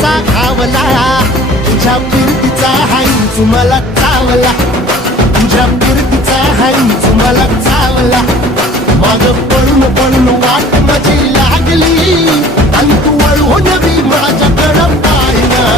कसा घावला तुझ्या फिरतीचा हाईच मला चावला तुझ्या फिरतीचा हाईच मला चावला माग पळून पळून वाट माझी लागली आणि तू वळून बी माझ्याकडं पाहिना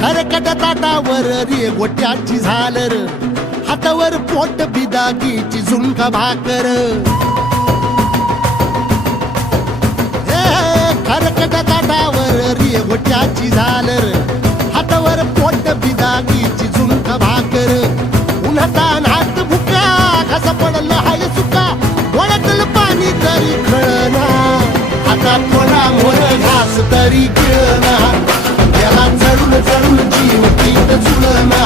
खरकट ताटावर रे गोट्याची झालर हातावर पोट बिदागीची झुणका भाकर खरकट ताटावर रे गोट्याची झालर हातावर पोट बिदागीची झुणका भाकर उन्हातान हात भुका कसा पडलं हाय सुका वळतल पाणी तरी कळना आता थोडा मोर घास तरी गिळना याला चढून चढून जीव पीत झुलना